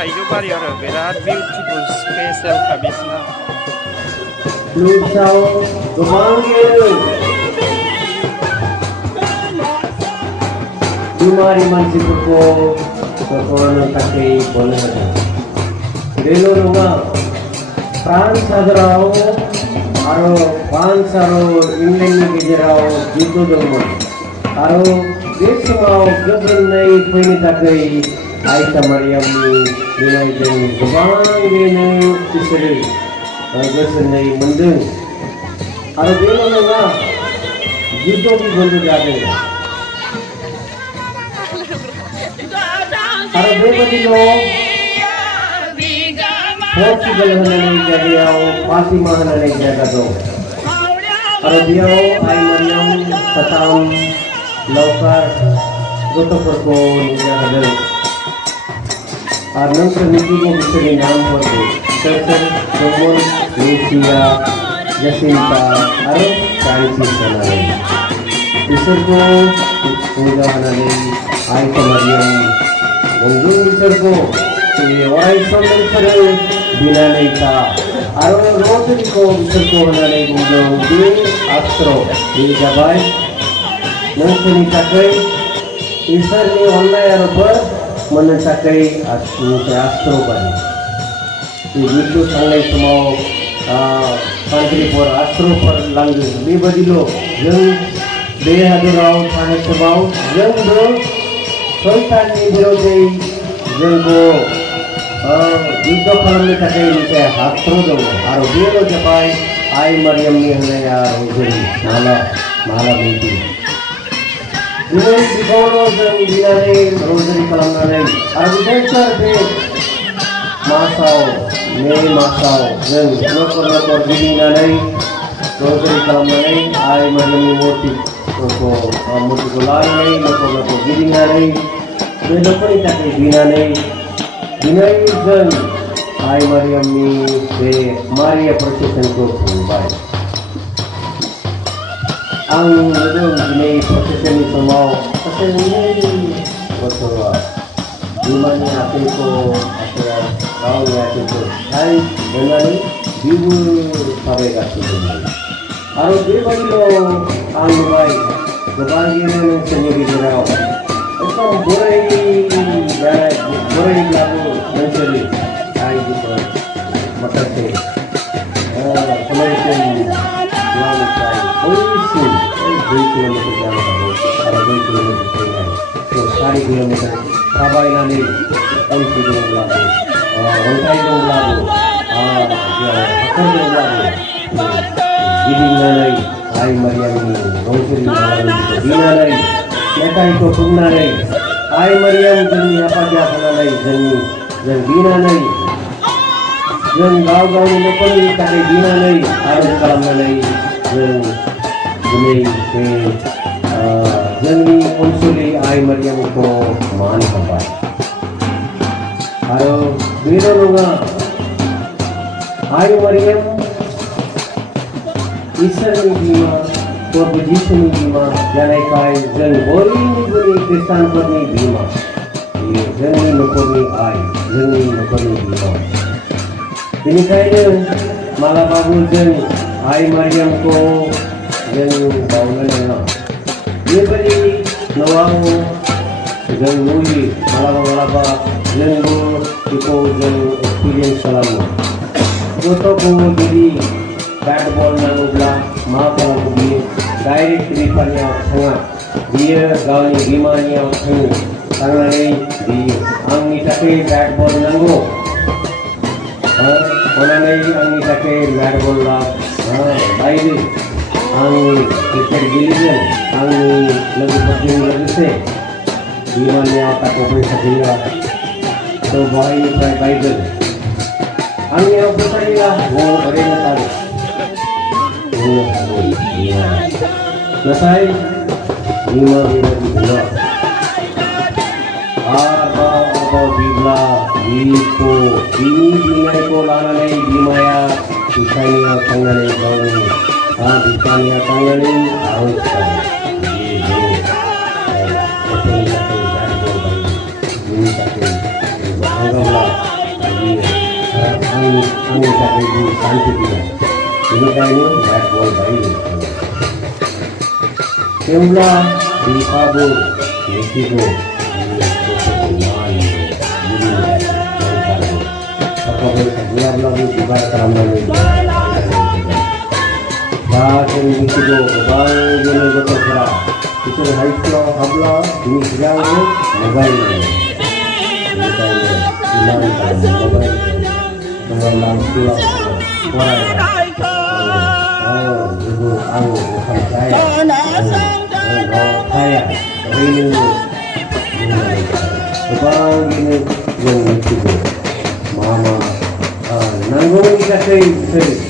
थाइजौ बारि आरो बिराद बिउटिफुल स्पेसियेल खा बिसना लुसाव गोबां बिमारि मानसिफोरखौ सरकारनो थाखाय बोलो होदों बेल' नङा फ्रान्स हादराव आरो फ्रान्स आरो इंलेन्डनि गेजेराव युद्ध दंमोन आरो बे समाव गोजोननाय फैनो थाखाय आइसा मारियामनि बिमाइजों गोबाङैनो बिसोरो गोजोननाय मोनदों आरो बेल' नङा युद्धनि बन्द जादों आरो बेबायदिल' पर्तुगाल होननाय जायगायाव फातिमा होननाय जायगा दं आरो बेयाव आइ मारियाम साथाम लावखार गथ'फोरखौ नुजाहोदों आरो नोंसोर मिथिगौ बिसोरनि नामफोरखौ सोर सोर दंमोन लुसिया जेसिन्ता आरो फ्रान्सिस होननानै बिसोरखौ नुजाहोनानै आइसा मारियाम बुंदों बिसोरखौ अरायसम नोंसोरो बिनानै था आरो र'जरीखौ बिसोरखौ होननानै बुंदों बे अस्त्र बे जाबाय नोंसोरनि थाखाय इसोरनि अननाय आरो बोर मोननो थाखाय मोनसे अस्त्र बायदि बे युद्ध थांनाय समाव कान्ट्रिफोर अस्त्रफोर लांदों बेबायदिल' जों बे हादराव थानाय समाव जोंबो सैताननि बिरोधै जोंखौ युद्ध खालामनो थाखाय मोनसे अस्त्र दङ आरो बेल' जाबाय आइ मारियामनि होननाया र'जरी माला मुंखि दिनै बेखौल' जों बिनानै र'जरी खालामनानै आरो बिसोर बे मासाव मे मासाव जों न'खर गिदिंनानै र'जरी खालामनानै आइ मारियामनि मुर्तिखौ लानानै न'खर गिदिंनानै बे न'खरनि थाखाय बिनानै दिनै जों आइ मारियामनि बे मारिया प्रसेसनखौ खुंबाय आं नुदों दिनै प्रसेसननि समाव सासे उन्दै गथ'आ बिमानि आथिंखौ गावनि आथिंखौ साइड दोननानै बिबो थाबायगासिनो दंमोन आरो बेबायदिल' आं नुबाय गोबाङैनो नोंसोरनि गेजेराव एकदम बोरायब्लाबो नोंसोरो आइजोफोर माखासे समायसिम लामानिफ्राय बैसिम 2 किल'मिटार जानो हागौ आरो 2 किल'मिटार फैनाय 4 किल'मिटार थाबायनानै अन्थाइ दंब्लाबो अन्थाइ दंब्लाबो हाखर दंब्लाबो गिदिंनानै आइ मारियामनि र'जरी मालाखौ बिनानै मेथाइखौ खननानै आइ मारियाम जोंनि हेफाजाब होनानै जों बिनानै जों गाव गावनि न'खरनि थाखाय बिनानै आरज खालामनानै जों दिनै बे जोंनि अनसलि आइ मारियामखौ मान होबाय आरो बेल' नङा आइ मारियाम इसोरनि बिमा प्रभु जिसुनि बिमा जानायखाय जों बयनिबो खृष्टानफोरनि बिमा जोंनि न'खरनि आइ जोंनि न'खरनि बिमा बेनिखायनो मालाबाबो जों आइ मारियामखौ जों बावनो नाङा बेबायदि न'आव जों नुयो मालाबा जोंबो बेखौ जों एक्सपिरियेन्स खालामो गथ'खौ जुदि बैट बल नांगौब्ला मा खालामो बियो डाइरेक्ट रिफारनियाव थाङा बियो गावनि बिमानियाव थांनानै बियो आंनि थाखाय बैट बल नांगौ अननानै आंनि थाखाय बैट बल बायदो आं क्रिकेट गेलेगोन आंनि लोगोफोरजों लोगोसे बिमानियाव थाखा फैसा गैया थ' बहायनिफ्राय बायगोन आंनियाव फैसा गैया ओरैनो थागोन नाथाय बिमा बेबायदि नङा आरोबाव बिब्ला बिखौ बिनि बिनायखौ लानानै बिमाया बिफानियाव थांनानै गावनि बिफानियाव थांनानै आरज खालामो ang sarili santi dia. Ini kaini bad boy bayi. Kemla di Pabu, Mexico, di Apa dia lagi tiba kerana ini. Bahkan Mexico, bang ini betul kerana itu haitlo habla ini sedang mobile. Ini kaini ilang kalau mobile. Dengan pulau Korea. Ibu aku bukan saya. Saya ini Kebang ini yang itu. Mama nanggung kita sih.